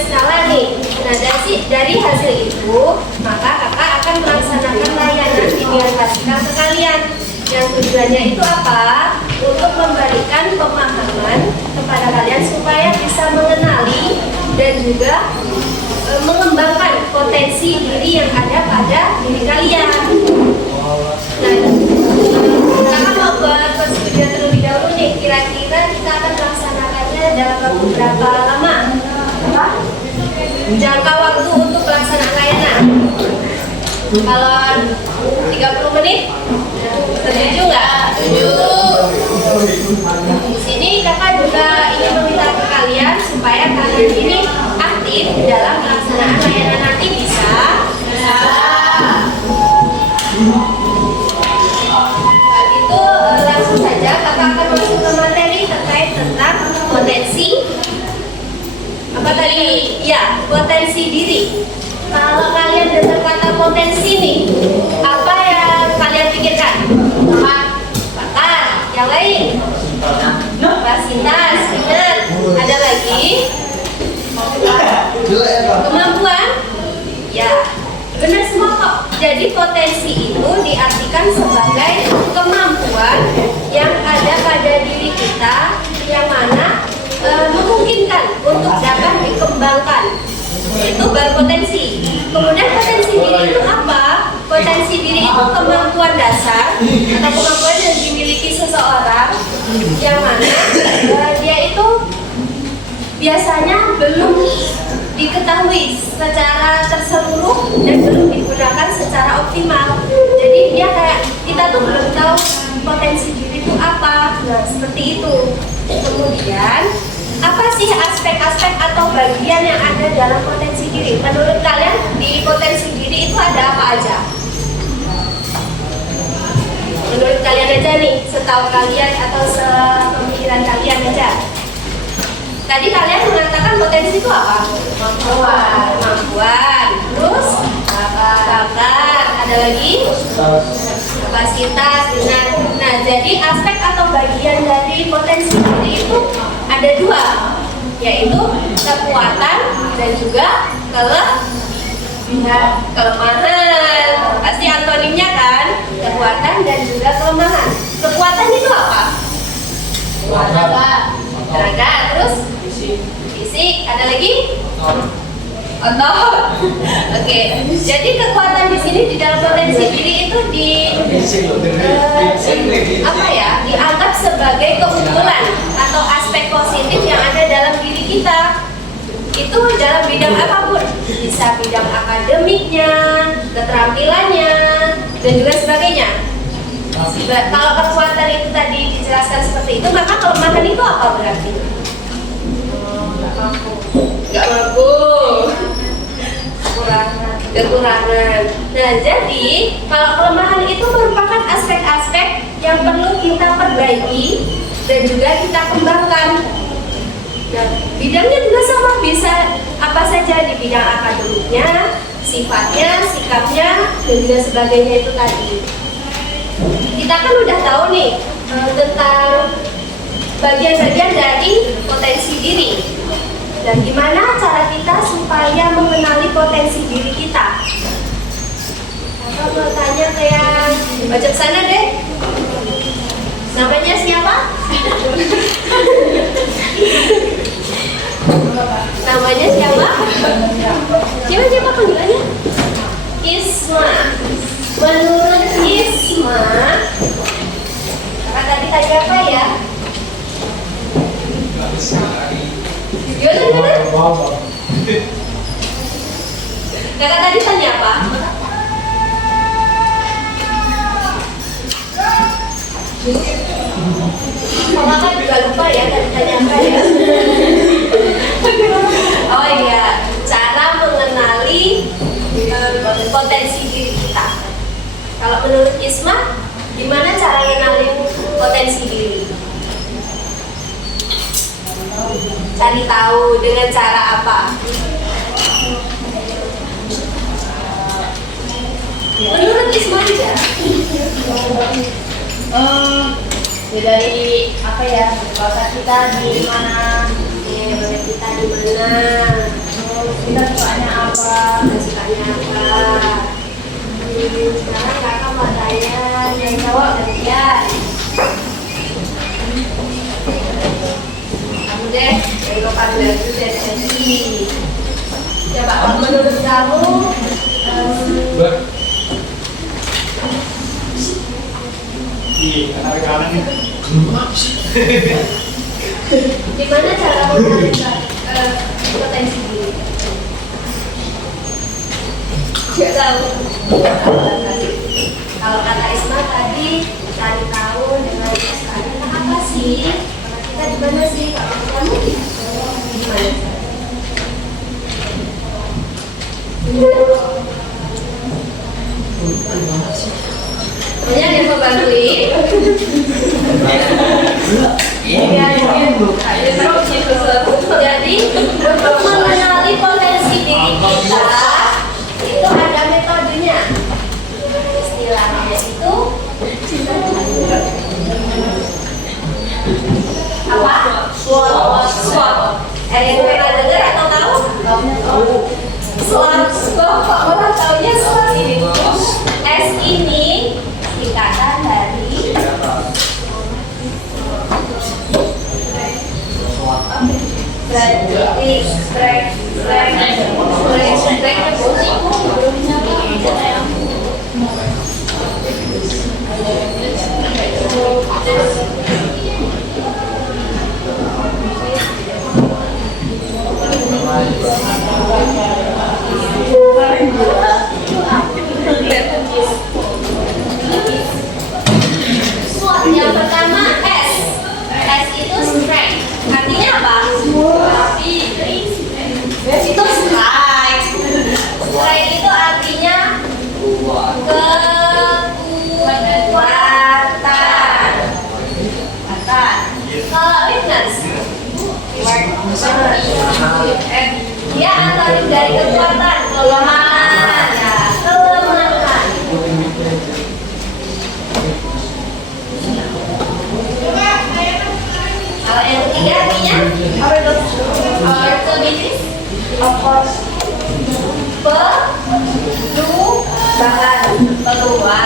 skala nih. Nah, dari hasil itu, maka kakak akan melaksanakan layanan di biar klasikal ke kalian. Yang tujuannya itu apa? Untuk memberikan pemahaman kepada kalian supaya bisa mengenali dan juga mengembangkan potensi diri yang ada pada diri kalian. Nah, kakak mau buat persetujuan terlebih dahulu nih. Kira-kira kita akan melaksanakannya dalam waktu berapa lama? Jangka waktu untuk pelaksanaan layanan. Kalau 30 menit, setuju nggak? Setuju. Di sini kakak juga ingin meminta ke kalian supaya kalian ini aktif dalam pelaksanaan layanan nanti bisa. Itu langsung saja kakak akan masuk ke materi terkait tentang potensi. Apa tadi? Ya, potensi diri. Kalau kalian dengar kata potensi nih, apa yang kalian pikirkan? Bakat. Yang lain? Kapasitas. Benar. Ada lagi? Kemampuan? Ya, benar semua kok. Jadi potensi itu diartikan sebagai kemampuan yang ada pada diri kita yang mana memungkinkan untuk dapat dikembangkan. Itu baru potensi. Kemudian potensi diri itu apa? Potensi diri itu kemampuan dasar atau kemampuan yang dimiliki seseorang yang mana dia itu biasanya belum diketahui secara terseluruh dan belum digunakan secara optimal. Jadi dia kayak kita tuh belum tahu potensi diri itu apa. Nah, seperti itu. Kemudian apa sih aspek-aspek atau bagian yang ada dalam potensi diri? Menurut kalian di potensi diri itu ada apa aja? Menurut kalian aja nih, setahu kalian atau sepemikiran kalian aja. Tadi kalian mengatakan potensi itu apa? Kemampuan. Terus? Bakat. Ada lagi? Kapasitas. Benar. Nah, jadi aspek atau bagian dari potensi diri itu ada dua, yaitu kekuatan dan juga kelemahan. Pasti antonimnya kan? Kekuatan dan juga kelemahan. Kekuatan itu apa? Tenaga. Terus? Fisik. Ada lagi? Otot. Oke. Jadi kekuatan di sini di dalam potensi diri itu dianggap sebagai keunggulan atau aspek positif yang ada dalam diri kita. Itu dalam bidang apapun, bisa bidang akademiknya, keterampilannya, dan juga sebagainya. Kalau kekuatan itu tadi dijelaskan seperti itu, maka kelemahan itu apa berarti? Nggak mampu. Kekurangan. Nah, jadi kalau kelemahan itu merupakan aspek-aspek yang perlu kita perbaiki dan juga kita kembangkan. Nah, bidangnya juga sama, bisa apa saja di bidang akademiknya, sifatnya, sikapnya, dan juga sebagainya itu tadi. Kita kan udah tahu nih tentang bagian-bagian dari potensi diri. Dan gimana cara kita supaya mengenali potensi diri kita? Aku mau tanya ke yang baca sana deh. Namanya siapa? Namanya siapa? Siapa panggilannya? Isma. Menurut Isma, kakak tadi tanya apa ya? Gimana? Kakak tadi tanya apa? Kakak juga lupa ya tadi tanya apa ya? Oh iya, cara mengenali potensi diri kita. Kalau menurut Isma, gimana cara mengenali potensi diri? Cari tahu dengan cara apa? Menurut Isma juga? Ya dari apa ya? Bakat kita di mana? Bakat kita di mana? Kita sukanya apa? Dan sukanya apa? Sekarang kakak mau tanya yang jawab gantian. Kamu deh, dari kapan baju dan sesi. Coba kalau menurut kamu gimana cara mengenalkan potensi diri? Gak tahu. Kalau kata Isma tadi cari tahu dengan kesukaan apa sih? Kalau kita di mana sih? Kalau kamu gimana? Banyak yang mau bantuin. Jadi untuk mengenali potensi diri kita itu ada metodenya. Istilahnya itu apa? SWOT. Ada yang pernah dengar atau tahu? SWOT. Kok orang taunya SWOT ini? S ini singkatan dari SWOT. Yang pertama S. S itu strength. Artinya apa? Itu strike. Strike itu artinya kekuatan. Kalau weakness, dia antonim dari kekuatan, kelemahan. Ya, kelemahan. Kalau yang ketiga artinya opportunities, peluang.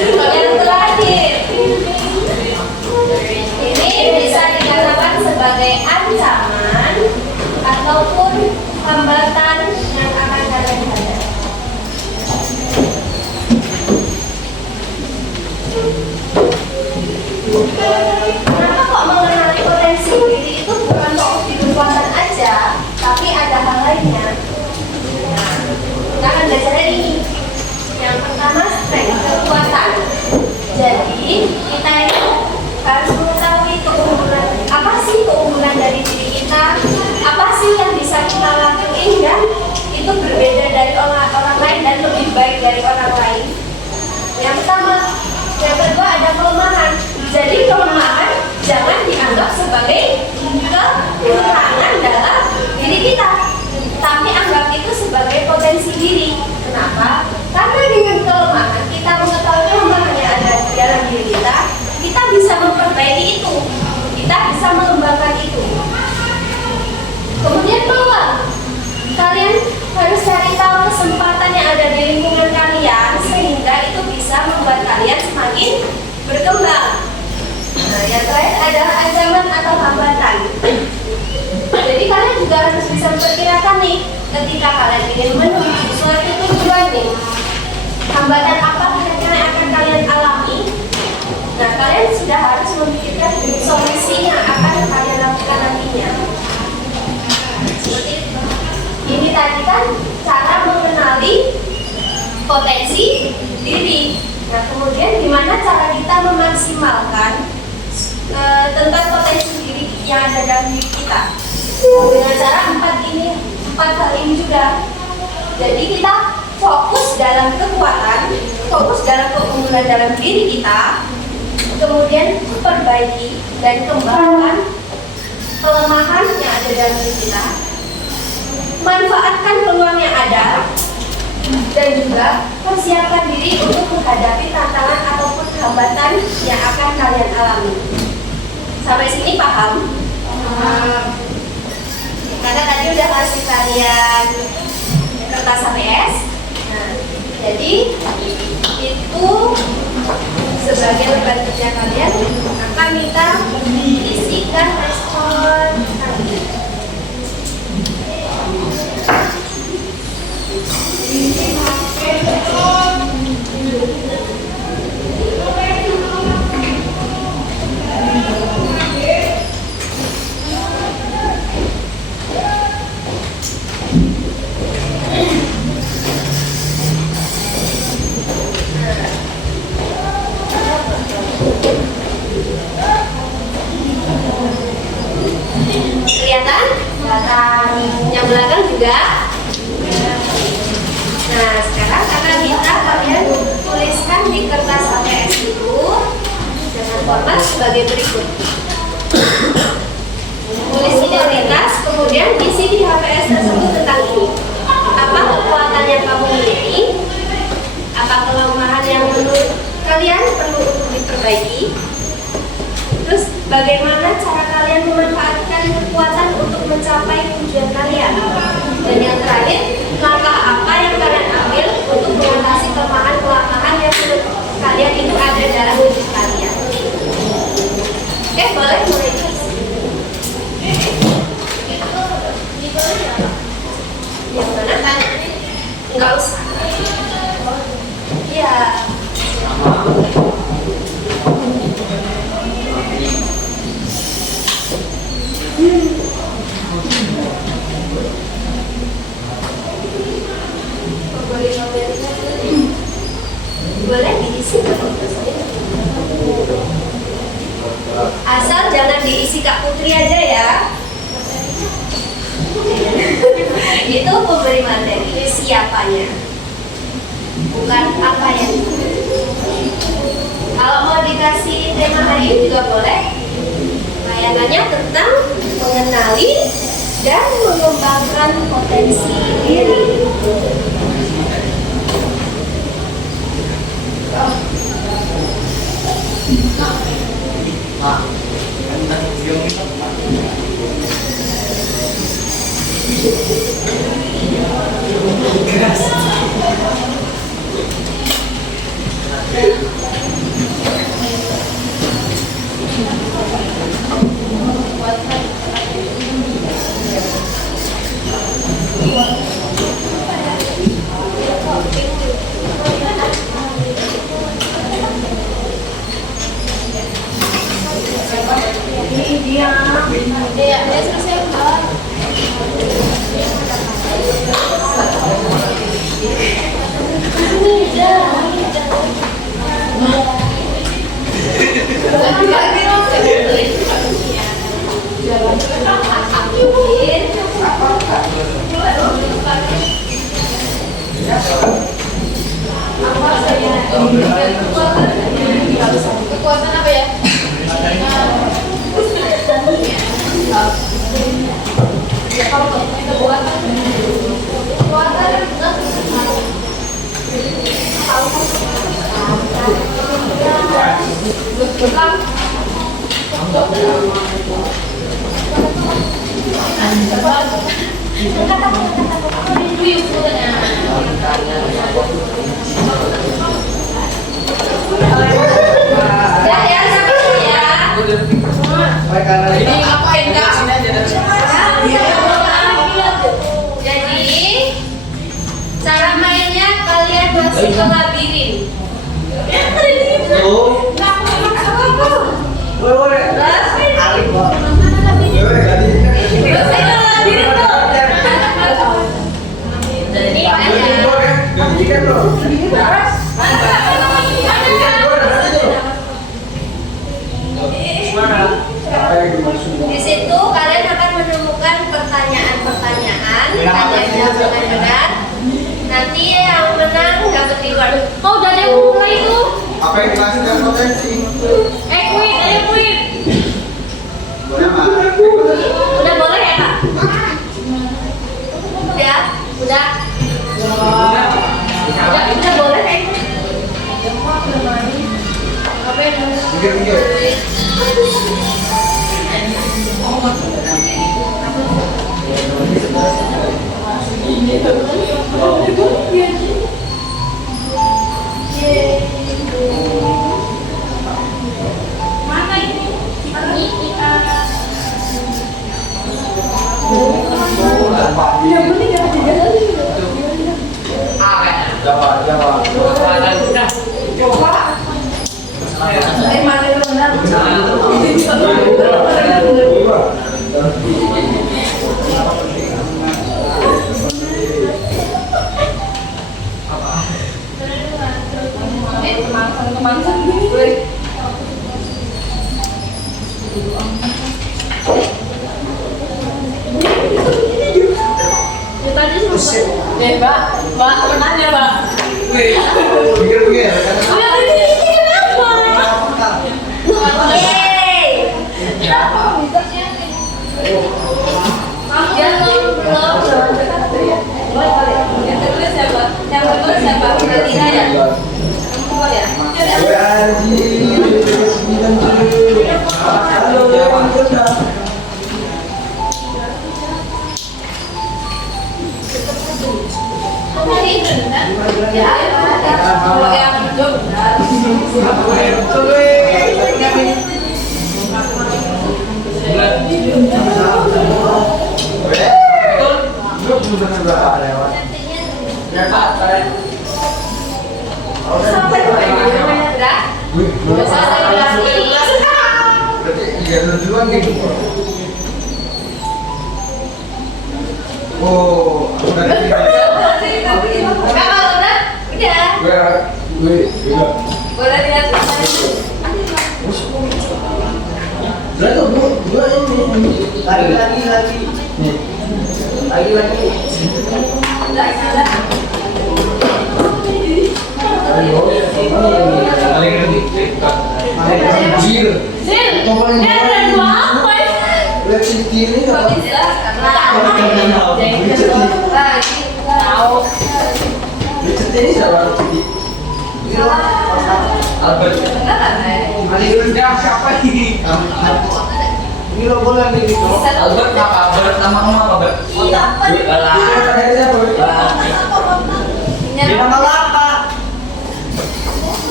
Yang terakhir, ini bisa dikatakan sebagai ancaman ataupun hambatan yang akan kalian hadapi. Kenapa kok mengenali potensi diri itu bukan fokus di kekuatan aja, tapi ada hal lainnya? Nah, kita akan belajar ini. Yang pertama, strength, kekuatan. Jadi, kita itu harus mengetahui keunggulan. Apa sih keunggulan dari diri kita? Apa sih yang bisa kita lakuin dan itu berbeda dari orang lain dan lebih baik dari orang lain? Yang pertama. Yang kedua ada kelemahan. Jadi kelemahan jangan dianggap sebagai kekurangan dalam diri kita, tapi anggap itu sebagai potensi diri. Kenapa? Karena dengan kelemahan kita mengetahui kelemahan yang ada di dalam diri kita, kita bisa memperbaiki itu, kita bisa mengembangkan itu. Kemudian peluang, kalian harus cari tahu kesempatan yang ada di lingkungan kalian sehingga itu bisa membuat kalian semakin berkembang. Nah, yang terakhir adalah ancaman atau hambatan. Jadi kalian juga harus bisa memperkirakan nih, ketika kalian ingin menuju suatu tujuan nih, hambatan apa kira-kira yang akan kalian alami. Nah, kalian sudah harus memikirkan solusi yang akan kalian lakukan nantinya. Seperti itu. Ini tadi kan cara mengenali potensi diri. Nah, kemudian gimana cara kita memaksimalkan tentang potensi diri yang ada dalam diri kita? Dengan cara empat hal ini juga. Jadi kita fokus dalam kekuatan, fokus dalam keunggulan dalam diri kita, kemudian perbaiki dan kembangkan kelemahan yang ada dalam diri kita, manfaatkan peluang yang ada, dan juga persiapkan diri untuk menghadapi tantangan ataupun hambatan yang akan kalian alami. Sampai sini paham? Karena tadi kasih kalian kertas HPS. Nah, jadi itu sebagai lembar kerja kalian akan minta isikan respon tadi. Kelihatan? Yang belakang juga. Nah, sekarang akan minta kalian tuliskan di kertas HPS itu dengan format sebagai berikut. Tulis identitas, kemudian isi di HPS tersebut tentang ini. Apa kekuatan yang kamu miliki? Apa kelemahan yang menurut kalian perlu untuk diperbaiki? Terus bagaimana cara kalian memanfaatkan kekuatan untuk mencapai tujuan kalian? Dan yang terakhir, langkah apa yang kalian ambil untuk mengatasi kelemahan-kelemahan yang menurut kalian itu ada dalam hidup kalian? Oke, boleh mulai diisi. Yang mana? Enggak usah. Iya. Boleh diisi. Asal jangan diisi Kak Putri aja ya. Itu pemberi materi, siapanya, bukan apa yang. Kalau mau dikasih tema hari ini juga boleh. Layanannya tentang mengenali dan mengembangkan potensi diri. Dia selesai. Kekuatan apa ya? Ini ngapain Kak? Jadi cara mainnya kalian masuk ke labirin. Di situ kalian akan menemukan pertanyaan-pertanyaan, tanya-jawab dengan benar. Nanti yang menang dapat reward. Oh, udah ada yang mulai itu. Apa yang dikasih dan potensi? Queen, ayo Queen. Boleh mah? Udah boleh ya Kak? Udah. Udah boleh kan? Apa yang Minggir. Yang penting yang tiga kali. Jawa. Coba. Mana dulu benar? Mbak, tenang ya, Mbak. Pikir-pikir. Sampai ke Oh, boleh lihat ini lo boleh nih. Albert apa? Albert nama kamu apa, Albert? Nama apa?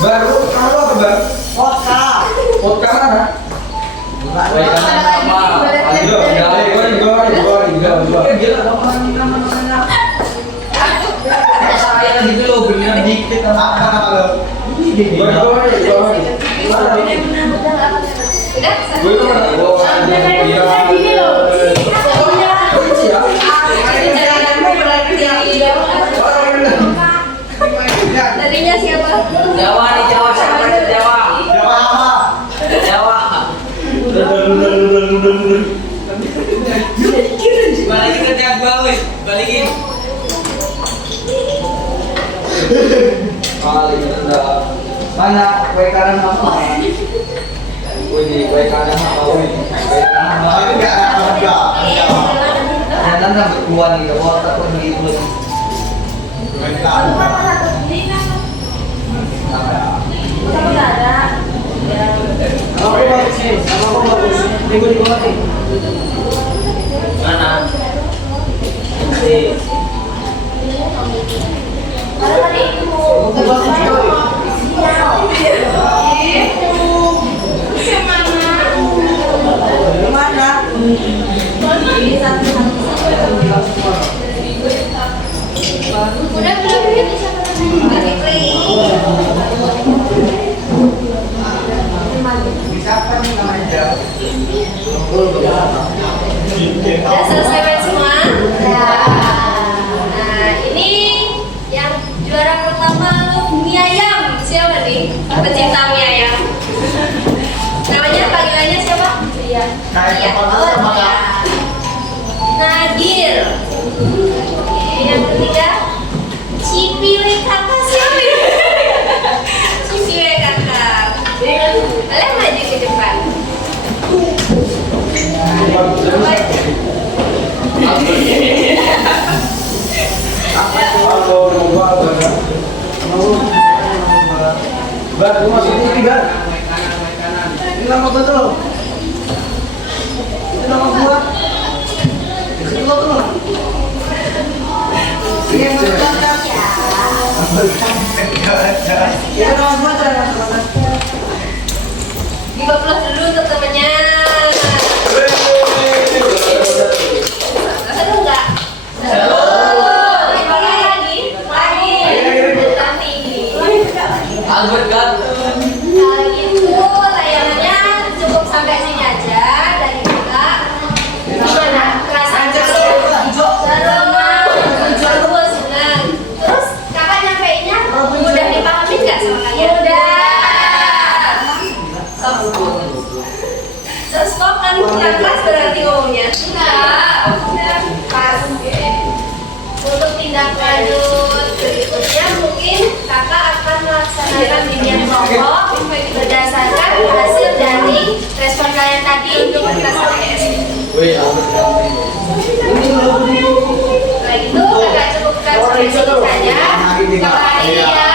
Baru kamu apa, Bang? Vodka. Vodka mana? Tadinya siapa? Jawa nih, Jawa siapa? Jawa. Jawa apa? Jawa. Balikin ke tiap gua, wis. Balikin. Mana kue kanan apa? Ini kue kanan apa? Enggak. Jangan kan berdua nih, kalau tak pergi itu. Kue kanan. Aku bagus sih, aku bagus. Minggu di bawah nih. Mana? Aku bagus juga. Mana? Siapa nih namanya? Udah selesai main semua? Nah, ini yang juara pertama mie ayam. Siapa nih? Pecinta mie ayam. Namanya panggilannya siapa? Iya. Nadir. Oke, yang ketiga Cipiwe kakak siapa? Cipiwe kakak. Kalian maju ke depan. Baru masuk ini kan? Ini nama betul. Ini nama gua. Ini gua tuh. Ini yang betul. Ini nama gua tuh. Dibaplas dulu untuk temennya. Seru nggak? laksanakan bimbingan kelompok berdasarkan hasil dari respon kalian tadi untuk kelas APS. Setelah itu kakak cukupkan sampai sini saja. Kakak hari ini ya.